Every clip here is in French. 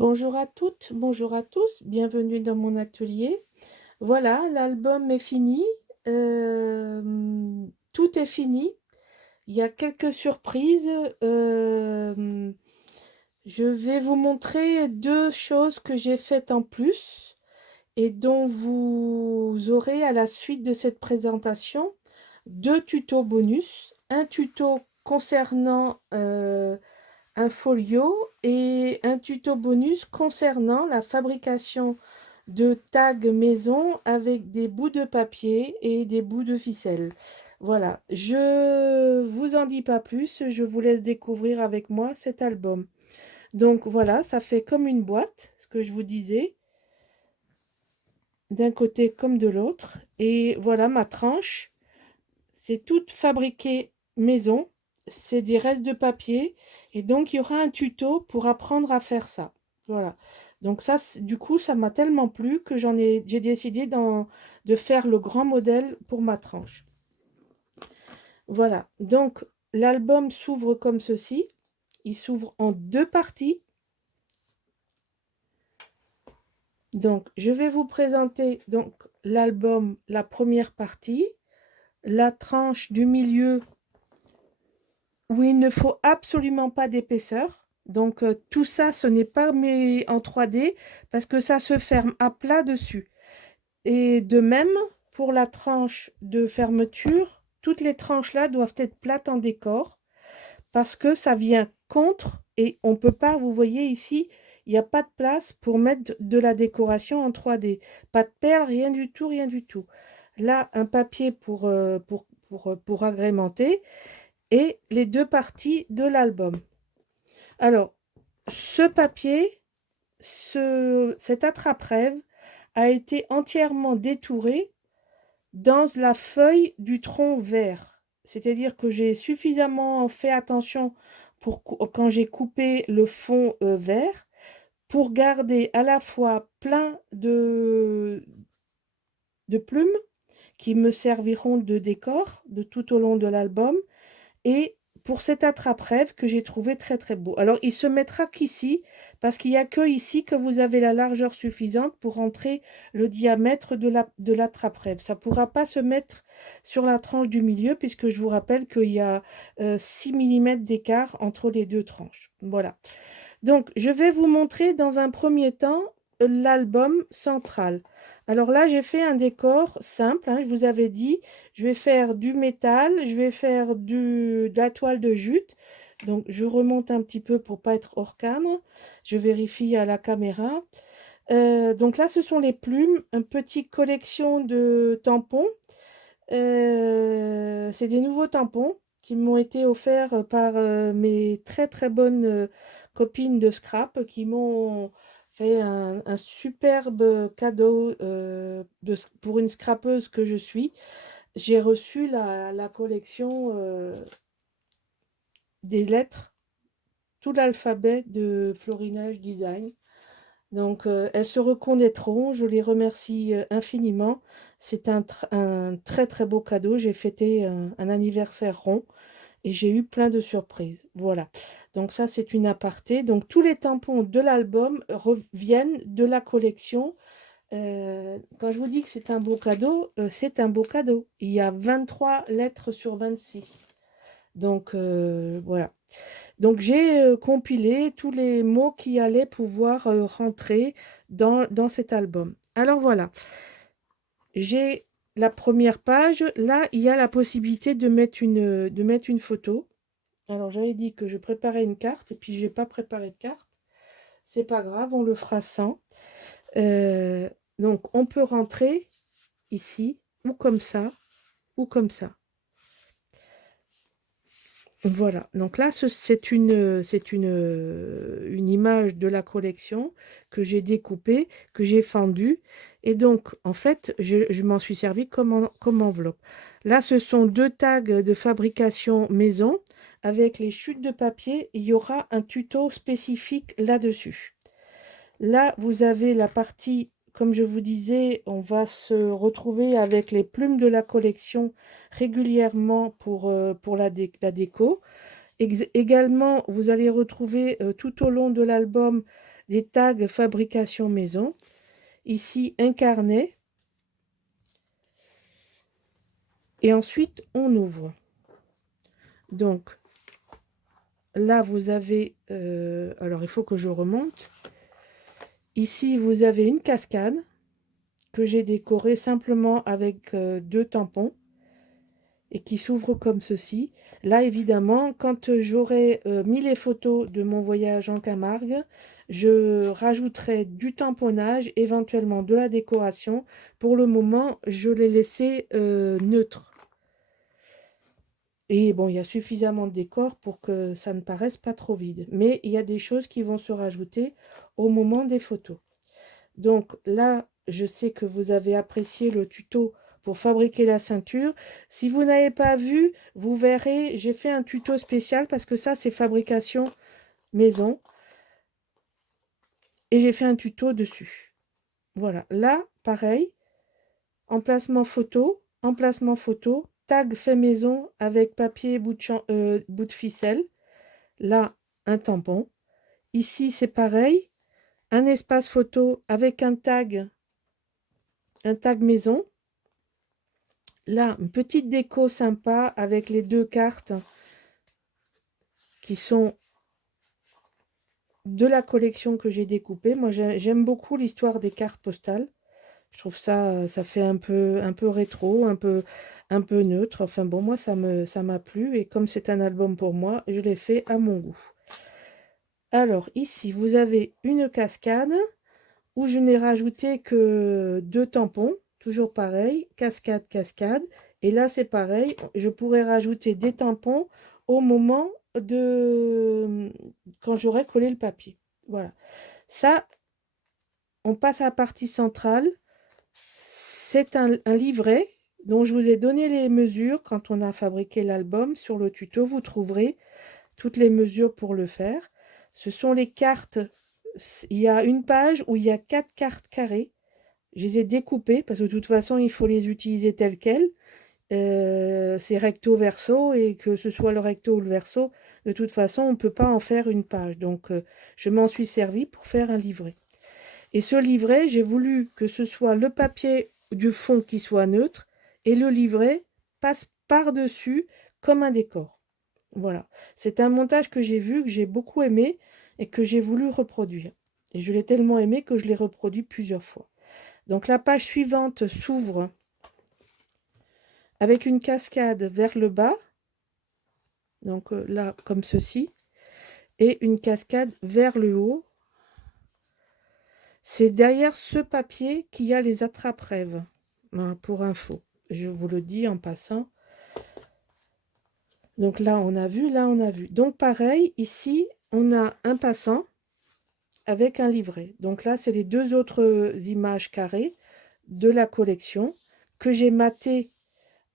Bonjour à toutes, bonjour à tous, bienvenue dans mon atelier. Voilà, l'album est fini, tout est fini. Il y a quelques surprises. hem, je vais vous montrer 2 choses que j'ai faites en plus et dont vous aurez à la suite de cette présentation 2 tutos bonus. Un tuto concernant, un folio et un tuto bonus concernant la fabrication de tags maison avec des bouts de papier et des bouts de ficelle. Voilà, je vous en dis pas plus, je vous laisse découvrir avec moi cet album. Donc voilà, ça fait comme une boîte, ce que je vous disais, d'un côté comme de l'autre. Et voilà ma tranche, c'est tout fabriqué maison, c'est des restes de papier et donc il y aura un tuto pour apprendre à faire ça. Voilà. Donc ça, du coup, ça m'a tellement plu que j'ai décidé de faire le grand modèle pour ma tranche. Voilà. Donc l'album s'ouvre comme ceci. Il s'ouvre en 2 parties. Donc je vais vous présenter donc l'album, la première partie, la tranche du milieu où il ne faut absolument pas d'épaisseur. Donc tout ça, ce n'est pas mis en 3D parce que ça se ferme à plat dessus. Et de même, pour la tranche de fermeture, toutes les tranches là doivent être plates en décor parce que ça vient contre et on peut pas, vous voyez ici, il n'y a pas de place pour mettre de la décoration en 3D. Pas de perles, rien du tout, rien du tout. Là, un papier pour agrémenter et les 2 parties de l'album. Alors, ce papier, cet attrape-rêve a été entièrement détouré dans la feuille du tronc vert. C'est-à-dire que j'ai suffisamment fait attention quand j'ai coupé le fond vert pour garder à la fois plein de plumes qui me serviront de décor de tout au long de l'album et pour cet attrape-rêve que j'ai trouvé très très beau. Alors il se mettra qu'ici, parce qu'il n'y a que ici que vous avez la largeur suffisante pour rentrer le diamètre de l'attrape-rêve. Ça ne pourra pas se mettre sur la tranche du milieu, puisque je vous rappelle qu'il y a 6 mm d'écart entre les 2 tranches. Voilà. Donc je vais vous montrer dans un premier temps l'album central. Alors là, j'ai fait un décor simple, hein, je vous avais dit, je vais faire du métal, je vais faire de la toile de jute. Donc je remonte un petit peu pour pas être hors cadre. Je vérifie à la caméra. Donc là, ce sont les plumes, une petite collection de tampons. C'est des nouveaux tampons qui m'ont été offerts par mes très très bonnes copines de scrap qui m'ont fait un superbe cadeau pour une scrapeuse que je suis. J'ai reçu la collection des lettres, tout l'alphabet de Florinage Design. Donc, elles se reconnaîtront. Je les remercie infiniment. C'est un très très beau cadeau. J'ai fêté un anniversaire rond et j'ai eu plein de surprises. Voilà. Donc ça, c'est une aparté. Donc tous les tampons de l'album reviennent de la collection. Quand je vous dis que c'est un beau cadeau, c'est un beau cadeau. Il y a 23 lettres sur 26. Donc voilà. Donc j'ai compilé tous les mots qui allaient pouvoir rentrer dans cet album. Alors voilà, j'ai la première page. Là, il y a la possibilité de mettre une photo. Alors j'avais dit que je préparais une carte et puis j'ai pas préparé de carte. C'est pas grave, on le fera sans. Euh, donc on peut rentrer ici, ou comme ça, ou comme ça. Voilà, donc là, une image de la collection que j'ai découpée, que j'ai fendue. Et donc, en fait, je m'en suis servi comme enveloppe. Là, ce sont 2 tags de fabrication maison avec les chutes de papier. Il y aura un tuto spécifique là-dessus. Là, vous avez la partie, comme je vous disais, on va se retrouver avec les plumes de la collection régulièrement pour la déco. Également, vous allez retrouver tout au long de l'album des tags fabrication maison. Ici, un carnet. Et ensuite, on ouvre. Donc, là, vous avez... alors, il faut que je remonte. Ici, vous avez une cascade que j'ai décorée simplement avec 2 tampons et qui s'ouvre comme ceci. Là, évidemment, quand j'aurai mis les photos de mon voyage en Camargue, je rajouterai du tamponnage, éventuellement de la décoration. Pour le moment, je l'ai laissé neutre. Et bon, il y a suffisamment de décor pour que ça ne paraisse pas trop vide. Mais il y a des choses qui vont se rajouter au moment des photos. Donc là, je sais que vous avez apprécié le tuto pour fabriquer la ceinture. Si vous n'avez pas vu, vous verrez, j'ai fait un tuto spécial parce que ça, c'est fabrication maison. Et j'ai fait un tuto dessus. Voilà, là, pareil, emplacement photo, tag fait maison avec papier bout de ficelle. Là, un tampon. Ici, c'est pareil, un espace photo avec un tag maison. Là, une petite déco sympa avec les 2 cartes qui sont de la collection que j'ai découpée. Moi, j'aime beaucoup l'histoire des cartes postales. Je trouve ça, ça fait un peu rétro, un peu neutre. Enfin bon, moi, ça m'a plu. Et comme c'est un album pour moi, je l'ai fait à mon goût. Alors, ici, vous avez une cascade où je n'ai rajouté que 2 tampons. Toujours pareil, cascade, cascade. Et là, c'est pareil, je pourrais rajouter des tampons au moment de quand j'aurai collé le papier. Voilà. Ça, on passe à la partie centrale. C'est un livret dont je vous ai donné les mesures quand on a fabriqué l'album. Sur le tuto, vous trouverez toutes les mesures pour le faire. Ce sont les cartes. Il y a une page où il y a 4 cartes carrées. Je les ai découpées parce que de toute façon, il faut les utiliser telles quelles. C'est recto verso et que ce soit le recto ou le verso, de toute façon, on ne peut pas en faire une page. Donc, je m'en suis servi pour faire un livret. Et ce livret, j'ai voulu que ce soit le papier du fond qui soit neutre et le livret passe par-dessus comme un décor. Voilà. C'est un montage que j'ai vu, que j'ai beaucoup aimé et que j'ai voulu reproduire. Et je l'ai tellement aimé que je l'ai reproduit plusieurs fois. Donc la page suivante s'ouvre avec une cascade vers le bas. Donc là, comme ceci. Et une cascade vers le haut. C'est derrière ce papier qu'il y a les attrape-rêves. Hein, pour info. Je vous le dis en passant. Donc là, on a vu, là, on a vu. Donc pareil, ici, on a un passant avec un livret. Donc là, c'est les 2 autres images carrées de la collection que j'ai maté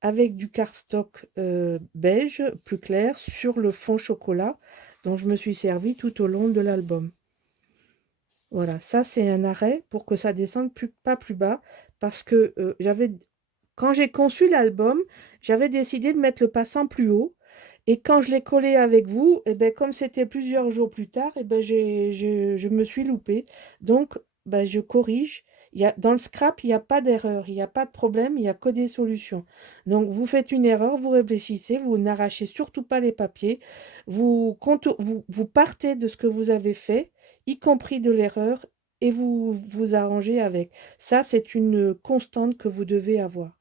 avec du cardstock beige plus clair sur le fond chocolat dont je me suis servi tout au long de l'album. Voilà, ça c'est un arrêt pour que ça descende pas plus bas parce que quand j'ai conçu l'album, j'avais décidé de mettre le passant plus haut. Et quand je l'ai collé avec vous, et ben, comme c'était plusieurs jours plus tard, et ben, je me suis loupée. Donc, ben, je corrige. Dans le scrap, il n'y a pas d'erreur, il n'y a pas de problème, il n'y a que des solutions. Donc, vous faites une erreur, vous réfléchissez, vous n'arrachez surtout pas les papiers, vous partez de ce que vous avez fait, y compris de l'erreur, et vous vous arrangez avec. Ça, c'est une constante que vous devez avoir.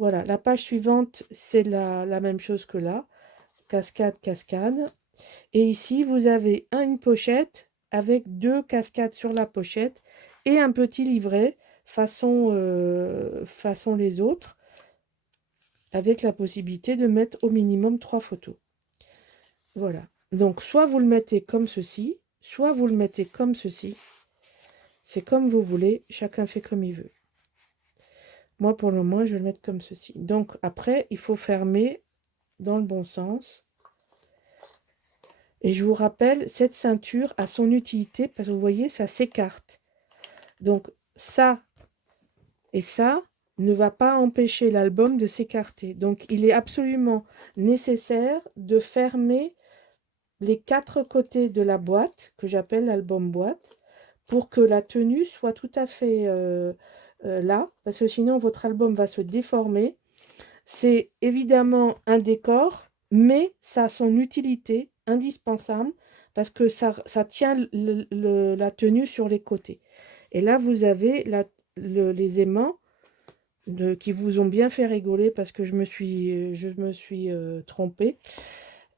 Voilà, la page suivante, c'est la même chose que là. Cascade, cascade. Et ici, vous avez une pochette avec 2 cascades sur la pochette et un petit livret façon les autres, avec la possibilité de mettre au minimum 3 photos. Voilà. Donc, soit vous le mettez comme ceci, soit vous le mettez comme ceci. C'est comme vous voulez, chacun fait comme il veut. Moi, pour le moment, je vais le mettre comme ceci. Donc, après, il faut fermer dans le bon sens. Et je vous rappelle, cette ceinture a son utilité parce que vous voyez, ça s'écarte. Donc, ça et ça ne va pas empêcher l'album de s'écarter. Donc, il est absolument nécessaire de fermer les 4 côtés de la boîte, que j'appelle l'album boîte, pour que la tenue soit tout à fait là, parce que sinon votre album va se déformer. C'est évidemment un décor, mais ça a son utilité indispensable parce que ça tient la tenue sur les côtés. Et là, vous avez les aimants qui vous ont bien fait rigoler parce que je me suis trompée.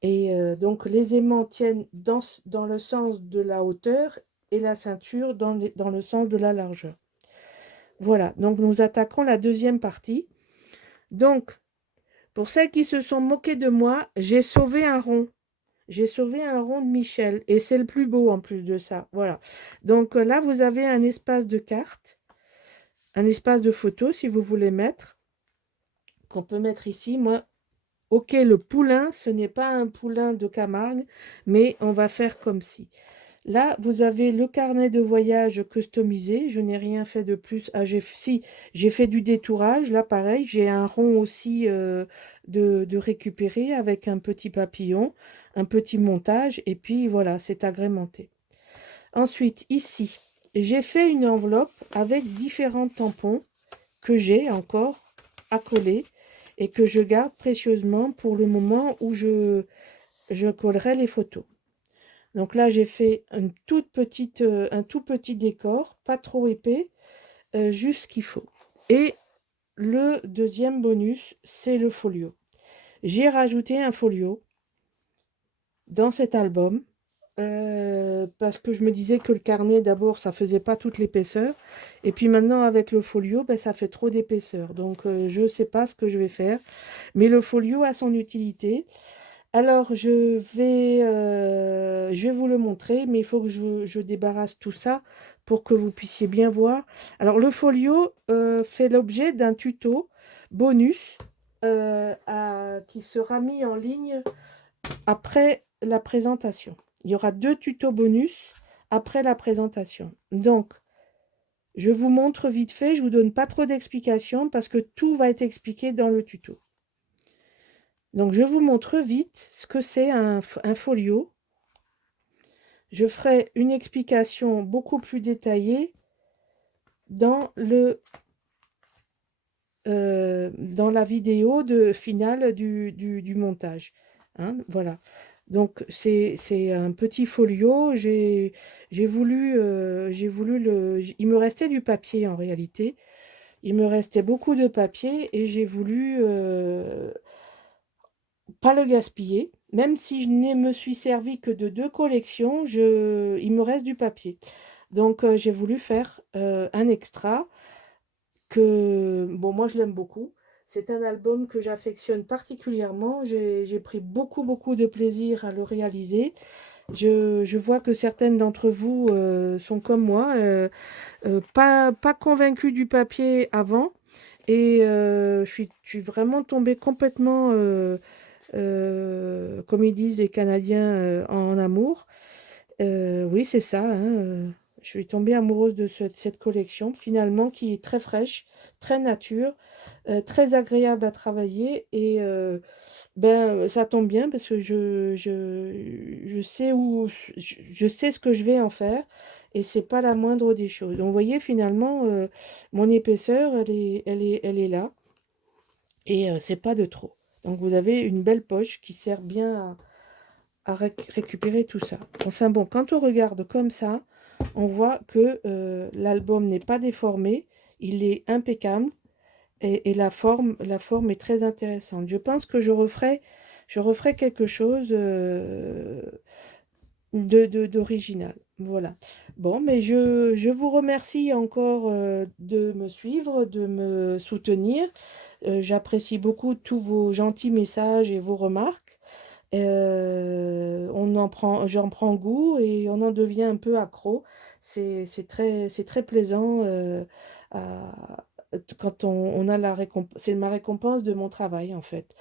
Et donc, les aimants tiennent dans le sens de la hauteur et la ceinture dans le sens de la largeur. Voilà, donc nous attaquons la deuxième partie. Donc, pour celles qui se sont moquées de moi, j'ai sauvé un rond. J'ai sauvé un rond de Michel et c'est le plus beau en plus de ça. Voilà. Donc là, vous avez un espace de carte, un espace de photo si vous voulez mettre, qu'on peut mettre ici. Moi, ok, le poulain, ce n'est pas un poulain de Camargue, mais on va faire comme si. Là, vous avez le carnet de voyage customisé. Je n'ai rien fait de plus. Ah, si, j'ai fait du détourage. Là, pareil, j'ai un rond aussi de récupérer avec un petit papillon, un petit montage. Et puis, voilà, c'est agrémenté. Ensuite, ici, j'ai fait une enveloppe avec différents tampons que j'ai encore à coller et que je garde précieusement pour le moment où je collerai les photos. Donc là, j'ai fait un tout petit décor, pas trop épais, juste ce qu'il faut. Et le deuxième bonus, c'est le folio. J'ai rajouté un folio dans cet album parce que je me disais que le carnet, d'abord, ça faisait pas toute l'épaisseur. Et puis maintenant, avec le folio, ben, ça fait trop d'épaisseur. Donc, je ne sais pas ce que je vais faire. Mais le folio a son utilité. Alors, je vais vous le montrer, mais il faut que je débarrasse tout ça pour que vous puissiez bien voir. Alors, le folio fait l'objet d'un tuto bonus qui sera mis en ligne après la présentation. Il y aura 2 tutos bonus après la présentation. Donc, je vous montre vite fait, je ne vous donne pas trop d'explications parce que tout va être expliqué dans le tuto. Donc, je vous montre vite ce que c'est un folio. Je ferai une explication beaucoup plus détaillée dans la vidéo finale du montage. Hein, voilà. Donc, c'est un petit folio. J'ai voulu il me restait du papier en réalité. Il me restait beaucoup de papier et j'ai voulu pas le gaspiller. Même si je ne me suis servi que de 2 collections, il me reste du papier. Donc, j'ai voulu faire un extra bon, moi je l'aime beaucoup. C'est un album que j'affectionne particulièrement. J'ai pris beaucoup, beaucoup de plaisir à le réaliser. Je vois que certaines d'entre vous sont comme moi, pas convaincues du papier avant. Et je suis vraiment tombée complètement, comme ils disent les Canadiens, en amour. Oui, c'est ça, hein, je suis tombée amoureuse de cette collection, finalement, qui est très fraîche, très nature, très agréable à travailler. Et ben, ça tombe bien parce que je sais je sais ce que je vais en faire et c'est pas la moindre des choses. Donc, vous voyez, finalement, mon épaisseur, elle est là et c'est pas de trop. Donc, vous avez une belle poche qui sert bien à récupérer tout ça. Enfin bon, quand on regarde comme ça, on voit que l'album n'est pas déformé, il est impeccable et la forme est très intéressante. Je pense que je referai quelque chose d'original. Voilà. Bon, mais je vous remercie encore de me suivre, de me soutenir. J'apprécie beaucoup tous vos gentils messages et vos remarques. J'en prends goût et on en devient un peu accro. C'est très plaisant quand on a la récompense. C'est ma récompense de mon travail en fait.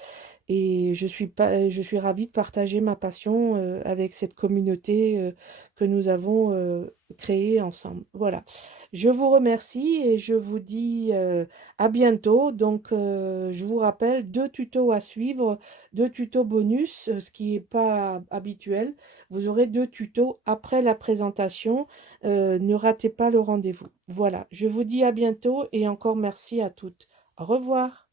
et je suis ravie de partager ma passion avec cette communauté que nous avons créée ensemble. Voilà. Je vous remercie et je vous dis à bientôt. Donc, je vous rappelle, 2 tutos à suivre, 2 tutos bonus, ce qui n'est pas habituel. Vous aurez 2 tutos après la présentation. Ne ratez pas le rendez-vous. Voilà. Je vous dis à bientôt et encore merci à toutes. Au revoir.